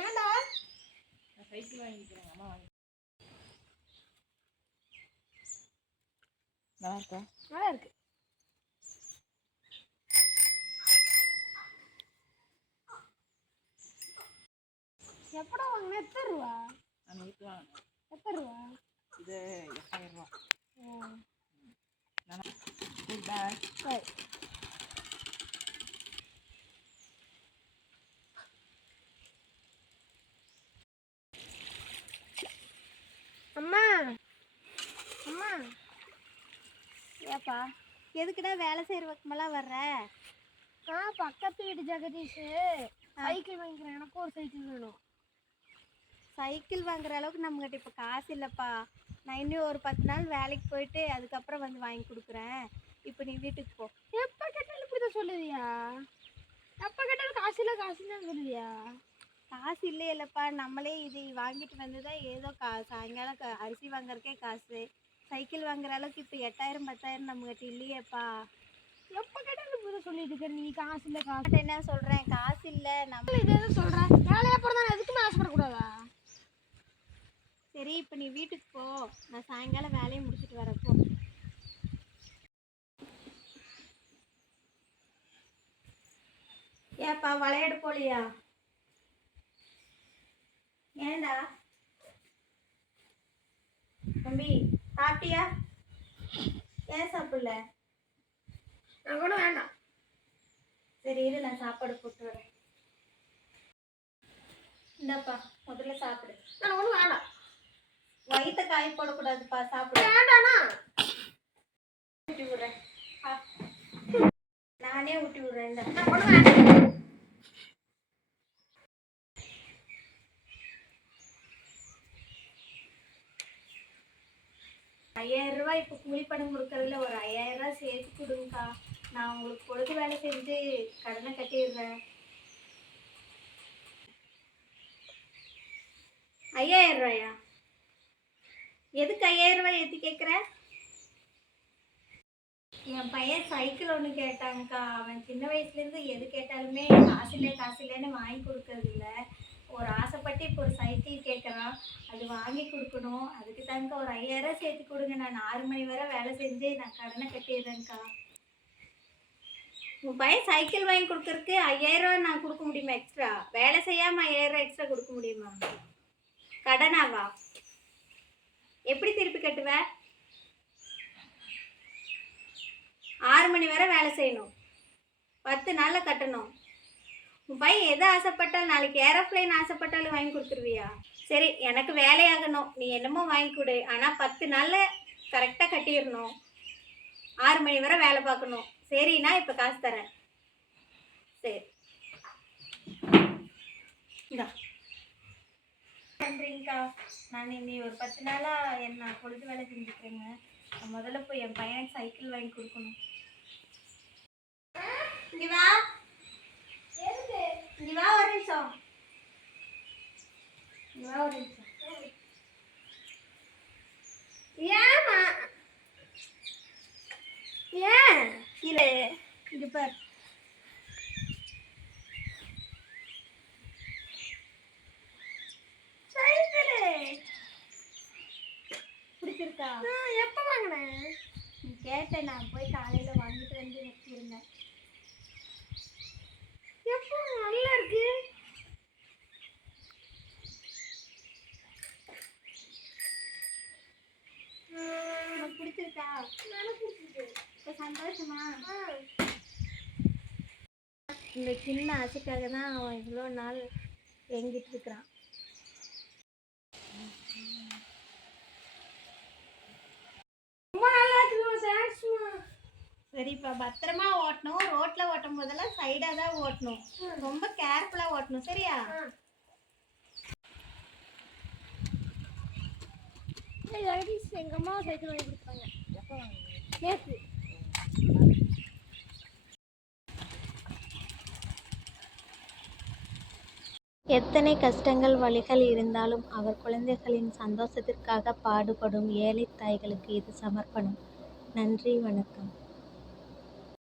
ஏண்டா சைக்கிள் வாங்கிக்கிறேன் அம்மா வாங்கி. நல்லா இருக்கா? நல்லா இருக்கு. எப்படா வாங்கின? எத்தனை ரூபா? நான் நேற்று வாங்கினேன். எத்தனை ரூபா? இது 8000 ரூபா. சரி. அம்மா அம்மா ஏப்பா எதுக்குடா வேலை செய்கிற பக்கமெல்லாம் வர்ற? பக்கத்து வீட்டு ஜெகதீஷ் சைக்கிள் வாங்கிக்கிறேன், எனக்கும் ஒரு சைக்கிள் வேணும். சைக்கிள் வாங்குற அளவுக்கு நம்மகிட்ட இப்போ காசு இல்லைப்பா. நான் இன்னும் ஒரு 10 நாள் வேலைக்கு போயிட்டு அதுக்கப்புறம் வந்து வாங்கி கொடுக்குறேன். இப்போ நீ வீட்டுக்கு போ. எப்போ கேட்டாலும் இப்படி தான் சொல்லுவியா? எப்போ கேட்டாலும் காசு இல்லை காசு தான் சொல்லுவியா? காசு இல்லையல்லப்பா, நம்மளே இது வாங்கிட்டு வந்ததா ஏதோ சாயங்காலம் அரிசி வாங்குறதுக்கே காசு. சைக்கிள் வாங்குற அளவுக்கு இப்போ 8000 10,000 நம்மகிட்ட இல்லையேப்பா. எப்போ கேட்டாலும் இப்படி தான் சொல்லிட்டு இருக்க நீ. காசு இல்லை காசு என்ன சொல்கிறேன், காசு இல்லை நம்ம இதே தான் சொல்கிறேன். வேலையை அப்புறம் தான் எதுக்குமே ஆசைப்படக்கூடாதா? சரி இப்போ நீ வீட்டுக்கு போ, நான் சாயங்காலம் வேலையை முடிச்சுட்டு வரப்போ. ஏப்பா விளையாட போலியா? ஏண்டா தம்பி சாப்பிட்டியா? ஏன் சாப்பிடல? நான் கூட வேண்டாம். சரி இரு, நான் சாப்பாடு போட்டு வரேன். இந்தாப்பா முதல்ல சாப்பிடு. நான் ஒன்றும் வேண்டாம். வயிற்ற காய போடக்கூடாதுப்பா, சாப்பிடு. வேண்டாண்ணா ஊட்டி விடுறேன். நானே ஊட்டி விடுறேன். இந்த நான் ஒன்றும் வேண்டாம். 5000 ரூபாய் இப்போ கூலிப்பணம் கொடுக்கறதுல ஒரு 5000 ரூபாய் சேர்த்து கொடுங்கக்கா. நான் உங்களுக்கு பொழுது வேலை செஞ்சு கடனை கட்டிடுறேன். 5000 ரூபாயா? எதுக்கு 5000 ரூபாய் ஏற்றி கேட்குற? என் பையன் சைக்கிள் ஒன்று கேட்டாங்கக்கா. அவன் சின்ன வயசுலேருந்து எது கேட்டாலுமே காசு இல்லைன்னு வாங்கி கொடுக்கறது இல்லை. ஒரு ஆசைப்பட்டு இப்போ ஒரு சைக்கிள் கேட்குறான், அது வாங்கி கொடுக்கணும். அதுக்கு தாங்க ஒரு 5000 ரூபாய் சேர்த்து கொடுங்க. நான் 6 மணி வரை வேலை செஞ்சு நான் கடனை கட்டிடுறேன்க்கா. உங்கள் பையன் சைக்கிள் வாங்கி கொடுக்கறதுக்கு 5000 ரூபா நான் கொடுக்க முடியுமா? எக்ஸ்ட்ரா வேலை செய்யாமல் 5000 ரூபா எக்ஸ்ட்ரா கொடுக்க முடியுமா? கடனாவா? எப்படி திருப்பி கட்டுவ? 6 மணி வரை வேலை செய்யணும், 10 நாளில் கட்டணும். உன் பையன் எதை ஆசைப்பட்டாலும், நாளைக்கு ஏரோப்ளைன் ஆசைப்பட்டாலும் வாங்கி கொடுத்துருவியா? சரி எனக்கு வேலையாகணும், நீ என்னமோ வாங்கி கொடு. ஆனால் 10 நாளில் கரெக்டாக கட்டிடணும். 6 மணி வரை வேலை பார்க்கணும். சரிண்ணா இப்போ காசு தரேன். சரி இந்தா நன்றிங்கக்கா. நான் இன்னி ஒரு 10 நாளாக என்ன பொழுது வேலை செஞ்சுக்கிறேங்க. நான் முதல்ல போய் என் பையனுக்கு சைக்கிள் வாங்கி கொடுக்கணும். இங்கே வா, இங்கே வா ஒரு நிமிஷம். இங்கே வா ஒரு நிமிஷம். ஏமா ஏன் இல்லை இங்கே பார். பிடிச்சிருக்கா? எப்போ வாங்கினேன்? நீ கேட்டேன், நான் போய் காலையில் வாங்கிட்டு வந்து வச்சுருந்தேன். எப்போ? நல்லா இருக்கு. உனக்கு பிடிச்சிருக்கா? எனக்கு பிடிச்சிருக்கு. இப்போ சந்தோஷமா? இந்த சின்ன ஆசைக்காக தான் அவன் இவ்வளோ நாள் எங்கிட்டு இருக்கிறான். சரிப்பா, பத்திரமா ஓட்டணும். ரோட்டில் ஓட்டும் போதெல்லாம் சைடாக தான் ஓட்டணும். ரொம்ப கேர்ஃபுல்லாக ஓட்டணும். சரியா? எங்கள் அம்மா சைக்கிள் வாங்கி கொடுத்தாங்க. எப்போ வாங்கினீங்க? நேற்று. எத்தனை கஷ்டங்கள் வலிகள் இருந்தாலும் அவர் குழந்தைகளின் சந்தோஷத்திற்காக பாடுபடும் ஏழை தாய்களுக்கு இது சமர்ப்பணம். நன்றி, வணக்கம்.